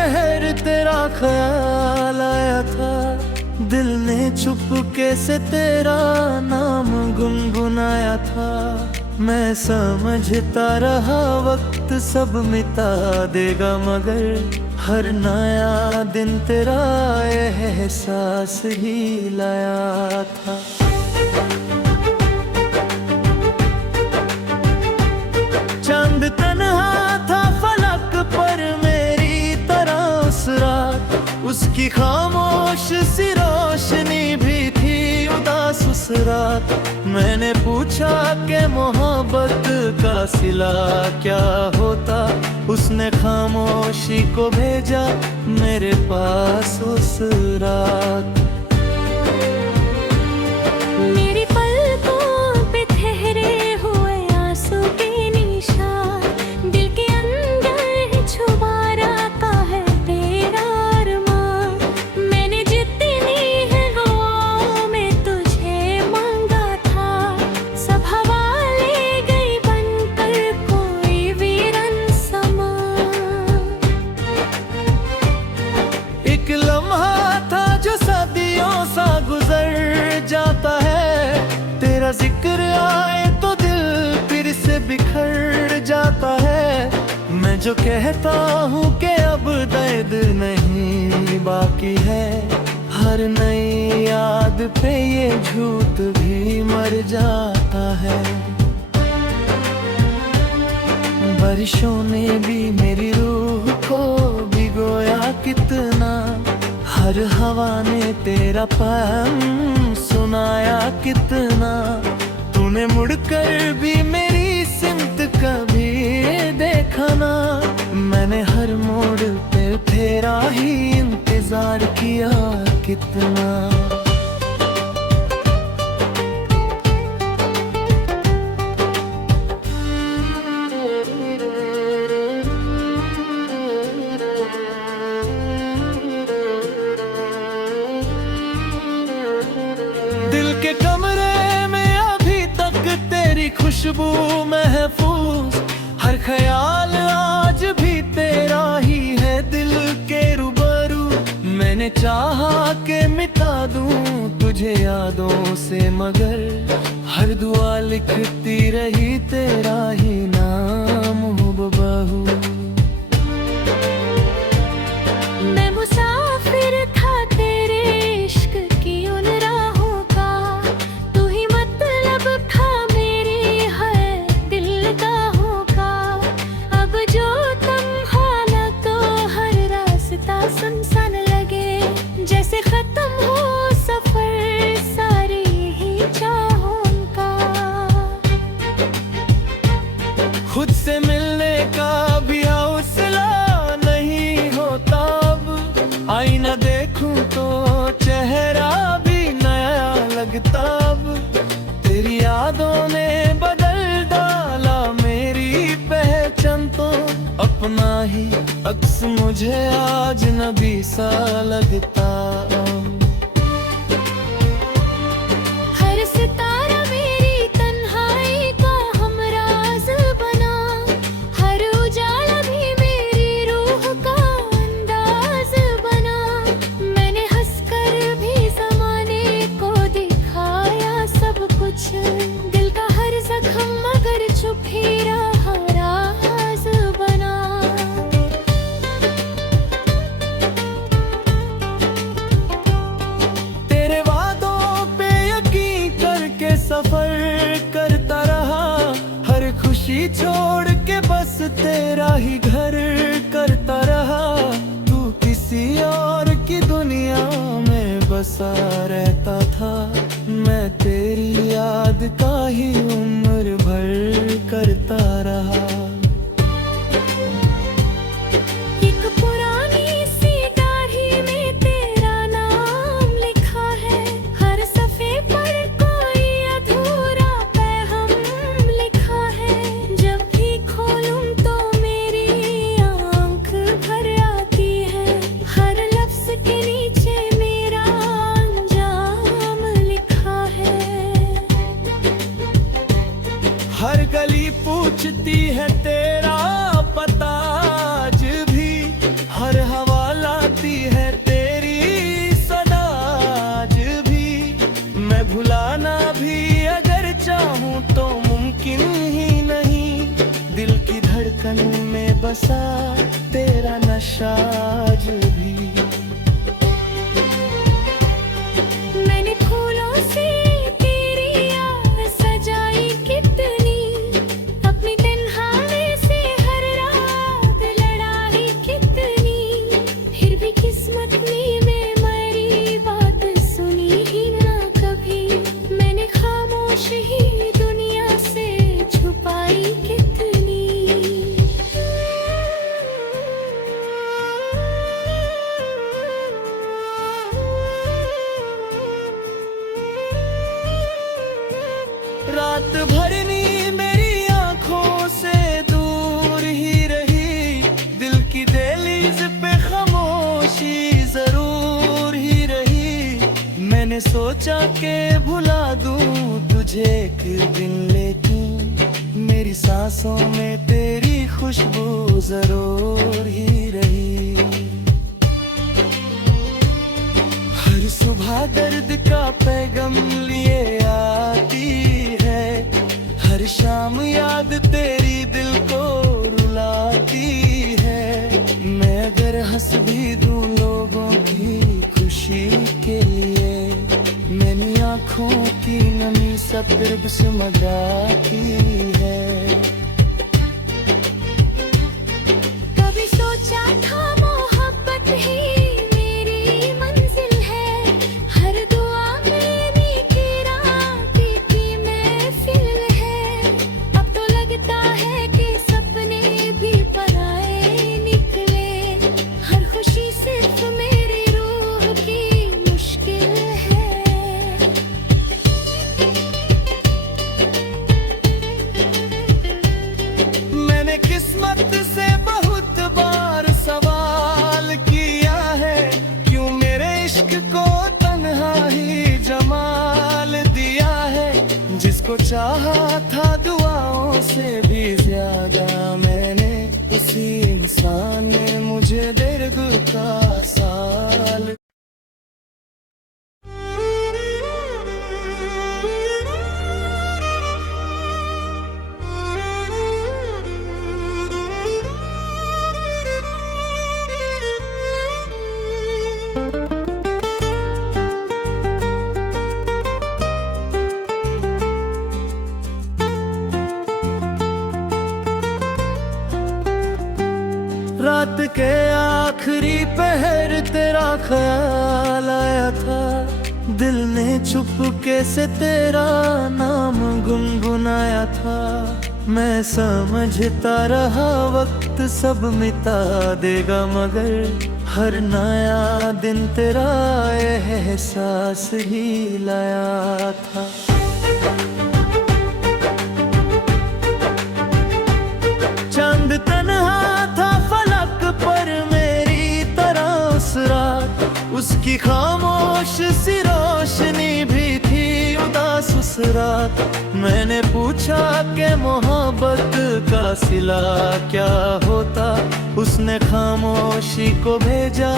पहर तेरा ख्याल आया था, दिल ने चुपके से तेरा नाम गुनगुनाया था। मैं समझता रहा वक्त सब मिटा देगा, मगर हर नया दिन तेरा एहसास ही लाया था। चांद तन्हा था फलक पर मेरी तरह उस रात, उसकी खामोश सी रोशनी भी थी उदास उस रात। मैंने पूछा कि मोहब्बत का सिला क्या होता, उसने खामोशी को भेजा मेरे पास उस रात। मेरी पलकों पे ठहरे हुए आंसू के निशान, दिल के अंदर छुपा रखा है तेरा अरमान। मैंने जितनी है हवाओं में तुझे मांगा था, सब हवा ले गई बनकर कोई वीरन समा। एक लम्हा था जो सदियों सा गुजर जाता है, तेरा जिक्र आए तो दिल फिर से बिखर जाता है। मैं जो कहता हूँ कि अब दर्द नहीं बाकी है, हर नई याद पे ये झूठ भी मर जाता है। बारिशों ने भी मेरी रूह को भिगोया कितना, हर हवा ने तेरा पैगाम सुनाया कितना। तूने मुड़कर भी मेरी सिमत कभी देखा ना, मैंने हर मोड़ पे तेरा ही इंतजार किया कितना। दिल के कमरे में अभी तक तेरी खुशबू महफूज, हर ख्याल आज भी तेरा ही है दिल के रूबरू। मैंने चाहा कि मिटा दूं तुझे यादों से, मगर हर दुआ लिखती रही तेरा ही नाम हो बहू। मैं मुसाफिर था तेरे इश्क की उन राहों का, तू ही मतलब था मेरी हर दिल गाहों का। अब जो तन्हा लगो हर रास्ता सुनसान लगे, जैसे खत्म हो सफर सारी ही चाहों का। खुद से मिलने का भी हौसला नहीं होता अब, आईना देखूं तो चेहरा भी नया लगता अब। तेरी यादों ने बदल डाला मेरी पहचान तो, अपना ही अक्स मुझे आज नबी सा लगता अब। हर सितारा मेरी तन्हाई का हमराज बना, हर उजाला भी मेरी रूह का अंदाज बना। मैंने हंसकर भी ज़माने को दिखाया सब कुछ, दिल का हर जख्म मगर चुप ही रहा राज बना। तेरे वादों पे यकीन करके सफर करता रहा, हर खुशी छोड़ के बस तेरा ही घर करता रहा। तू किसी और की दुनिया में बसा रहता था, मैं तेरी याद का ही उम्र भर करता रहा। एक पुरानी सी डायरी में तेरा नाम लिखा है, हर सफ़े पर कोई अधूरा पैगाम लिखा है। जब भी खोलूं तो मेरी आँख भर आती है, हर लफ्ज़ के नीचे मेरा अंजाम लिखा है। हर गली पूछती है तेरा पता आज भी, हर हवा बसा तेरा नशा आज भी। मैंने फूलों से तेरी याद सजाई कितनी, अपनी तन्हाई से हर रात लड़ाई कितनी, फिर भी किस्मत ने मेरी बात सुनी ही ना कभी। मैंने खामोश ही दुनिया से छुपाई कितनी। रात भर नींद मेरी आंखों से दूर ही रही, दिल की दहलीज पे खामोशी जरूर ही रही। मैंने सोचा के भुला दूं तुझे एक दिन, लेकिन मेरी सांसों में तेरी खुशबू जरूर ही रही। हर सुबह दर्द का पैगाम लिए आती है, हर शाम याद तेरी दिल को रुलाती है। मैं अगर हंस भी दूं लोगों की खुशी के लिए, मेरी आंखों की नमी सब फिर सुमगाती है। कभी सोचा था मोहब्बत ही मेरी मंजिल है, हर दुआ मेरी किराती की महफिल है। अब तो लगता है कि सपने भी पराए निकले, हर खुशी सिर्फ मेरी रूह की मुश्किल है। मैंने किस्मत से बहुत बार सवाल किया है, क्यों मेरे इश्क को तन्हा ही जमाल दिया है। जिसको चाहा था दुआओं से भी ज्यादा मैंने, उसी इंसान ने मुझे दर्द का साल। रात के आखिरी पहर तेरा ख्याल आया था, दिल ने चुपके से तेरा नाम गुनगुनाया था। मैं समझता रहा वक्त सब मिटा देगा, मगर हर नया दिन तेरा एहसास ही लाया था। चांद तन्हा था फलक पर मेरी तरह उस रात, उसकी खामोश सी रोशनी भी थी उदास उस रात। मैंने पूछा कि मोहब्बत का सिला क्या होता, उसने खामोशी को भेजा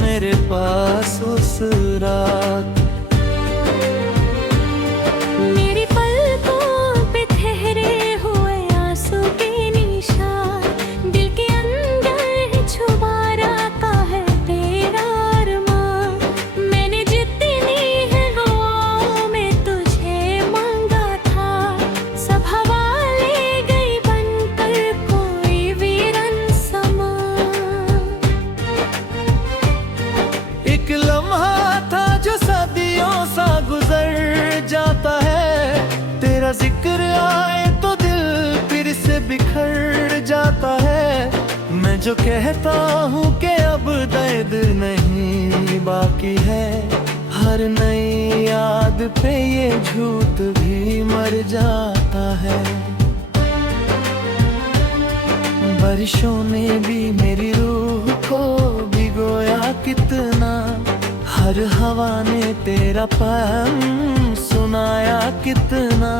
मेरे पास उस रात। मेरी पलकों पे ठहरे हुए आंसू के निशान, दिल के अंदर छुपा रखा है तेरा अरमान। मैंने जितनी है हवाओं में तुझे मांगा था, सब हवा ले गई बनकर कोई वीरन समा। एक लम्हा था जो सदियों सा गुजर जाता है, तेरा जिक्र आए तो दिल फिर से बिखर जाता है। मैं जो कहता हूँ कि अब दर्द नहीं बाकी है, हर नई याद पे ये झूठ भी मर जाता है। बारिशों ने भी मेरी रूह को भिगोया कितना, हर हवा ने तेरा पैगाम सुनाया कितना।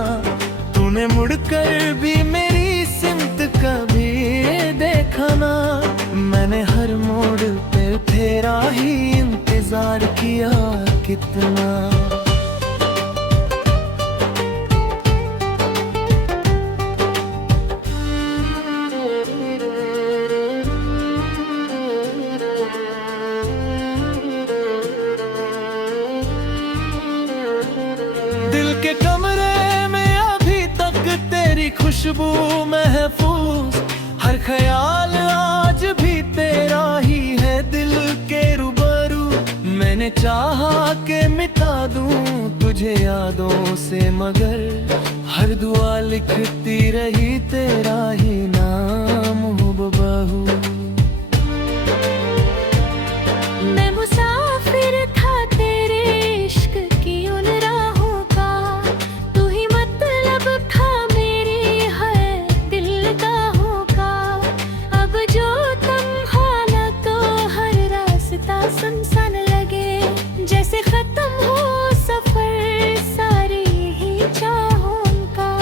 तूने मुड़कर भी मेरी सिमत कभी देखा ना, मैंने हर मोड़ पे तेरा ही इंतजार किया कितना। खुशबू महफूज, हर ख्याल आज भी तेरा ही है दिल के रूबरू। मैंने चाहा कि मिटा दूं तुझे यादों से, मगर हर दुआ लिखती रही तेरा ही नाम हो बहू। मैं मुसाफिर था तेरे इश्क की उन राहों का, तू ही मतलब था मेरी हर दिल गाहों का। अब जो तन्हा न तो हर रास्ता सुनसान लगे, जैसे खत्म हो सफर सारी ही चाहों का।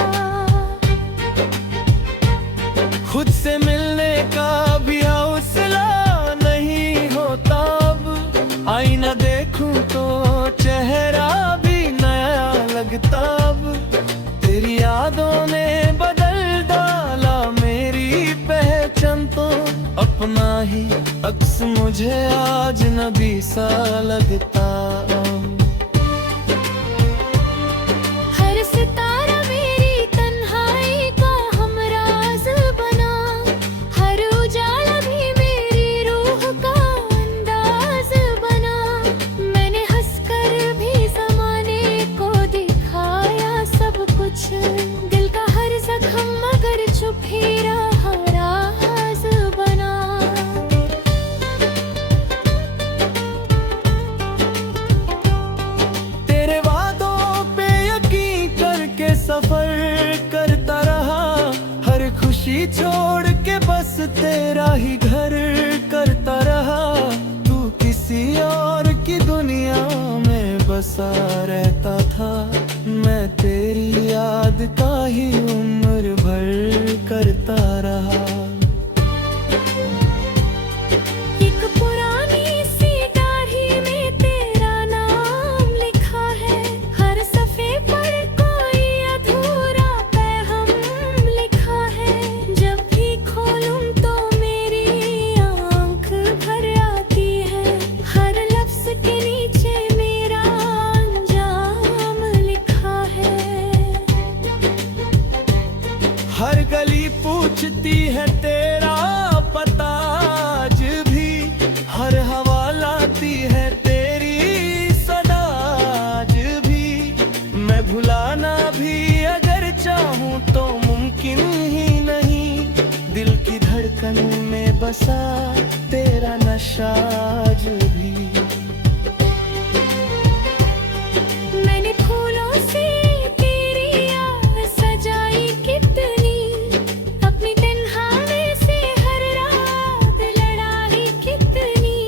खुद से मिलने का भी हौसला नहीं होता अब, आईना देखूं तो चेहरा भी नया लगता अब। तेरी यादों ने बदल डाला मेरी पहचान तो, अपना ही अक्स मुझे आज नबी सा लगता अब। हर सितारा मेरी तन्हाई का हमराज बना, हर उजाला भी मेरी रूह का अंदाज बना। मैंने हंसकर भी ज़माने को दिखाया सब कुछ, दिल का हर जख्म मगर चुप ही रहा राज बना। तेरे वादों पे यकीन करके सफर करता रहा, हर खुशी छोड़ के बस तेरा ही घर करता रहा। तू किसी और की दुनिया में बसा रहता था, मैं तेरी याद का ही उम्र भर करता रहा। एक पुरानी सी डायरी में तेरा नाम लिखा है, हर सफ़े पर कोई अधूरा पैगाम लिखा है। जब भी खोलूं तो मेरी आँख भर आती है, हर लफ्ज़ के नीचे मेरा अंजाम लिखा है। हर गली पूछती है तेरा पता आज भी, हर हवा लाती है तेरी सदा आज भी। मैं भुलाना भी अगर चाहूँ तो मुमकिन ही नहीं, दिल की धड़कन में बसा तेरा नशा आज भी। मैंने फूलों से तेरी याद सजाई कितनी, अपनी तन्हाई से हर रात लड़ाई कितनी।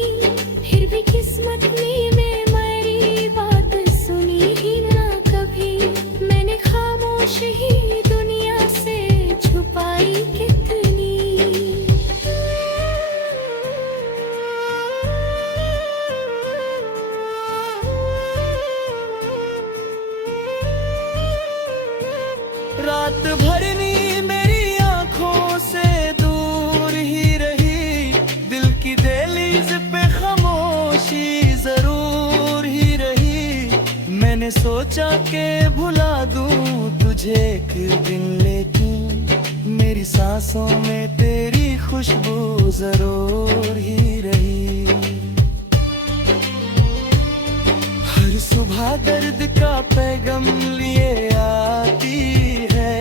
फिर भी किस्मत में मेरी बात सुनी ही ना कभी, मैंने खामोश ही दुनिया से छुपाई कितनी। रात भर नींद मेरी आंखों से दूर ही रही, दिल की दहलीज पे खामोशी जरूर ही रही। मैंने सोचा कि भुला दूं तुझे एक दिन, लेकिन मेरी सांसों में तेरी खुशबू जरूर ही रही। हर सुबह दर्द का पैगाम लिए आती है,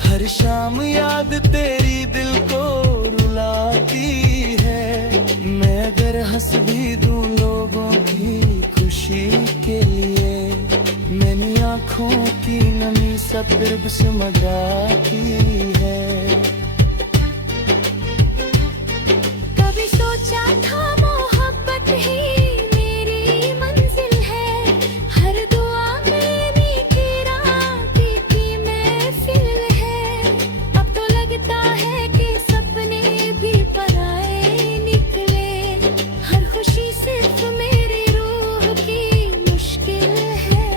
हर शाम याद तेरी दिल को रुलाती है। मैं अगर हंस भी दूं लोगों की खुशी के लिए, मैंने आँखों की नमी सब फिर सिमगाती है। कभी सोचा था मोहब्बत ही मेरी मंजिल है, हर दुआ में मीठी रात की महफिल है। अब तो लगता है कि सपने भी पराए निकले, हर खुशी सिर्फ मेरी रूह की मुश्किल है।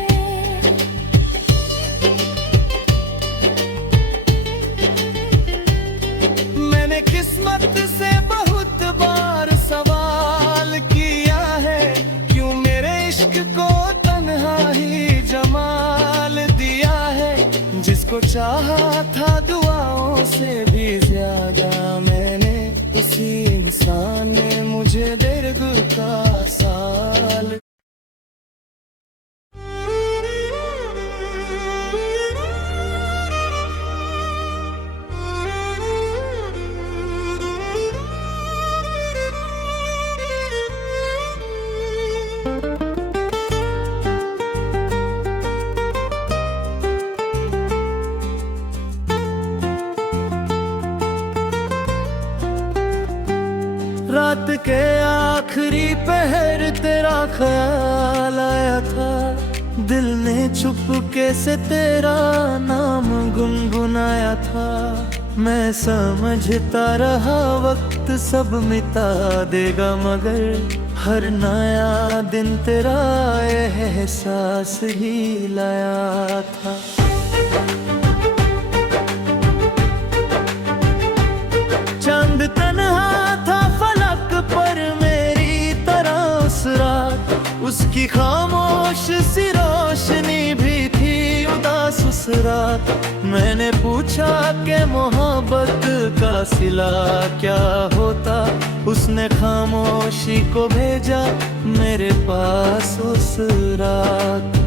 मैंने किस्मत से बहुत बार सवाल किया है, क्यों मेरे इश्क को तन्हा ही जमाल दिया है। जिसको चाहा था दुआ से भी ज्यादा मैंने उसी इंसान ने मुझे दर्द का साल। रात के आखिरी पहर तेरा ख्याल आया था, दिल ने चुपके से तेरा नाम गुनगुनाया था। मैं समझता रहा वक्त सब मिटा देगा, मगर हर नया दिन तेरा एहसास ही लाया था। चांद तन्हा था फलक पर मेरी तरह उस रात, उसकी खामोश सी रोशनी भी थी उदास उस रात। मैंने पूछा कि मोहब्बत का सिला क्या होता, उसने खामोशी को भेजा मेरे पास उस रात।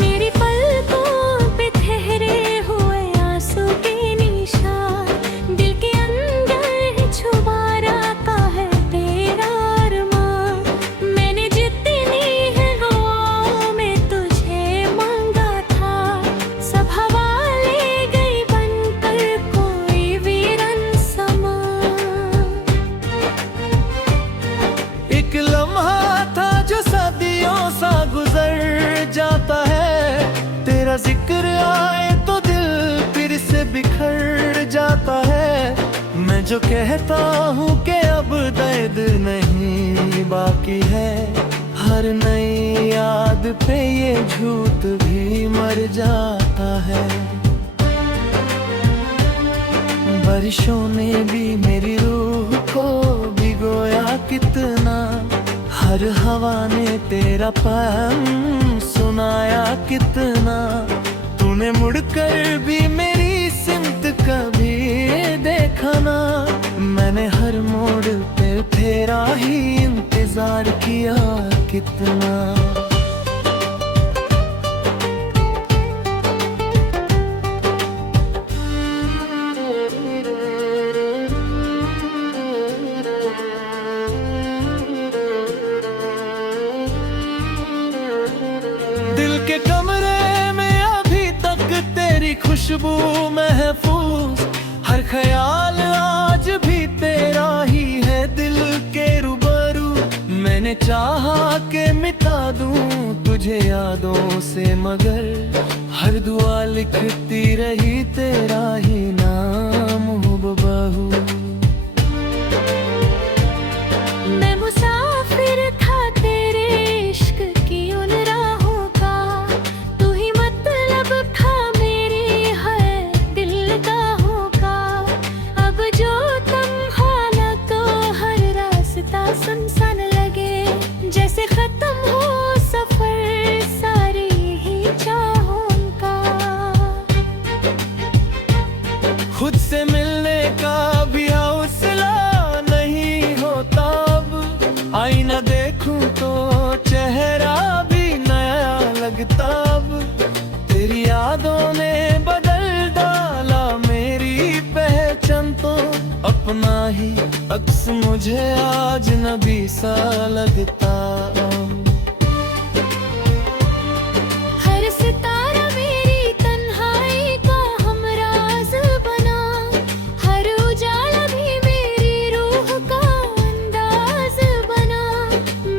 मेरी पलकों पे ठहरे हुए आंसू के निशान, दिल के अंदर छुपा रखा है तेरा अरमान। मैंने जितनी है वो मैं तुझे मांगा था, सब हवा ले गई बनकर कोई वीरन समा। एक लम्हा था जो सदियों सा गुजर जाता है, तेरा जिक्र आए तो दिल फिर से बिखर जाता है। मैं जो कहता हूँ कि अब दर्द नहीं बाकी है, हर नई याद पे ये झूठ भी मर जाता है। बारिशों ने भी मेरी रूह को भिगोया कितना, हर हवा ने तेरा पैगाम सुनाया कितना। तूने मुड़कर भी मेरी सिमत कभी देखा ना, मैंने हर मोड़ पे तेरा ही इंतजार किया कितना। दिल के कमरे में अभी तक तेरी खुशबू महफूज, हर ख्याल आज भी तेरा ही है दिल के रूबरू। मैंने चाहा कि मिटा दूं तुझे यादों से, मगर हर दुआ लिखती रही तेरा ही नाम हुबहू। मैं मुसाफिर था तेरे इश्क की उन राहों का, तू ही मतलब था मेरी है दिल गाहों का। अब जो तन्हा न तो हर रास्ता सुनसान लगे, जैसे खत्म हो सफर सारी ही चाहों का। खुद से मिलने का भी हौसला नहीं होता अब, आईना देखूं तो चेहरा भी नया लगता अब। तेरी यादों ने बदल डाला मेरी पहचान, तो अपना ही अक्स मुझे आज नबी सा लगता अब। हर सितारा मेरी तन्हाई का हमराज बना, हर उजाला भी मेरी रूह का अंदाज बना।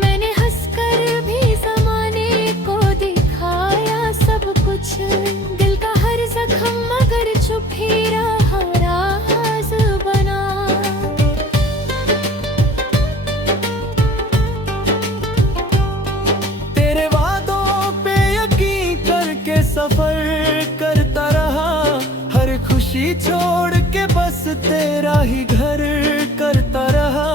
मैंने हंसकर भी ज़माने को दिखाया सब कुछ, दिल का हर जख्म मगर चुप ही रहा राज बना। तेरे वादों पे यकीन करके सफर करता रहा, हर खुशी छोड़ के बस तेरा ही घर करता रहा।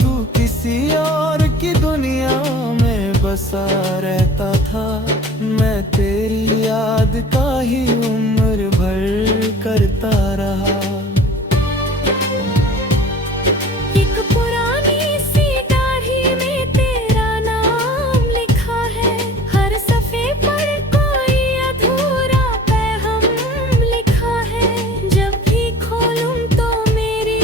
तू किसी और की दुनिया में बसा रहता था, मैं तेरी याद का ही उम्र भर करता रहा। एक पुरानी सी डायरी में तेरा नाम लिखा है, हर सफ़े पर कोई अधूरा पैगाम लिखा है। जब भी खोलूं तो मेरी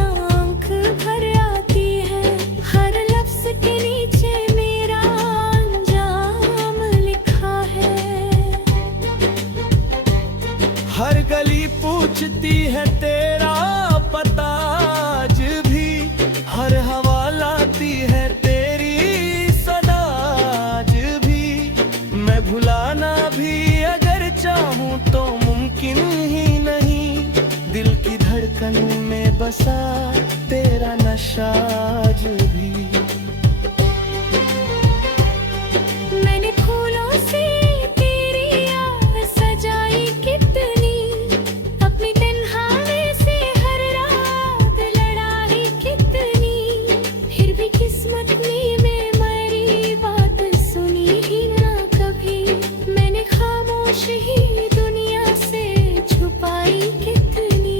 आंख भर आती है, हर लफ्ज़ के नीचे मेरा अंजाम लिखा है। हर गली पूछती है तेरा पता आज भी, हर हवा लाती है तेरी सदा आज भी। मैं भुलाना भी अगर चाहूँ तो मुमकिन ही नहीं, दिल की धड़कन में बसा तेरा नशा आज भी। मैंने फूलों से तेरी याद सजाई कितनी, अपनी तन्हाई से हर रात लड़ाई कितनी, फिर भी किस्मत ने मैं मेरी बात सुनी ही ना कभी। मैंने खामोश ही दुनिया से छुपाई कितनी।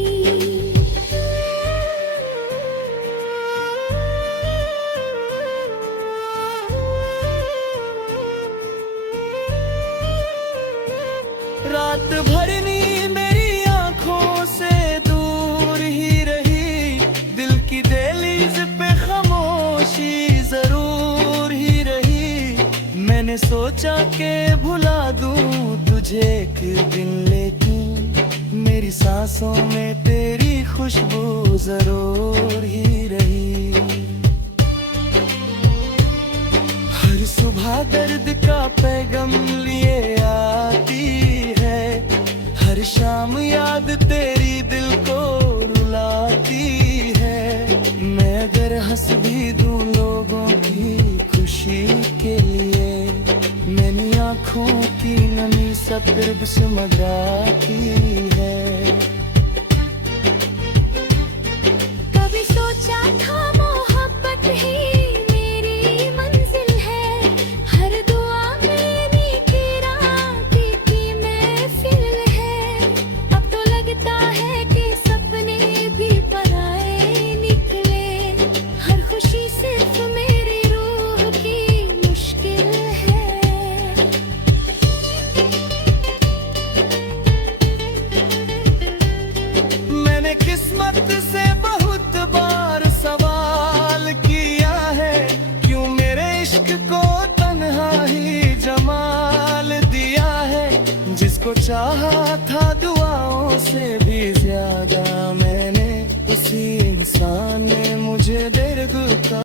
रात भर नींद मेरी आंखों से दूर ही रही, दिल की दहलीज पे खामोशी जरूर ही रही। मैंने सोचा कि भुला दूं तुझे एक दिन, लेकिन मेरी सांसों में तेरी खुशबू जरूर ही रही। हर सुबह दर्द का पैगाम लिए आती है, हर शाम याद तेरी दिल को रुलाती है। मैं अगर हंस भी दूं लोगों की खुशी के लिए, मैंने आँखों की नमी सब तरफ सुमगाती है। कभी सोचा था मोहब्बत ही मेरी मंजिल है, हर दुआ मेरी गिराती की महफिल है। अब तो लगता है कि सपने भी पराए निकले, हर खुशी सिर्फ मेरी रूह की मुश्किल है। मैंने किस्मत से बहुत बार सवाल किया है, क्यों मेरे इश्क को तन्हा ही जमाल दिया है। जिसको चाहा था दुआओं से भी ज्यादा मैंने, उसी इंसान ने मुझे दर्द का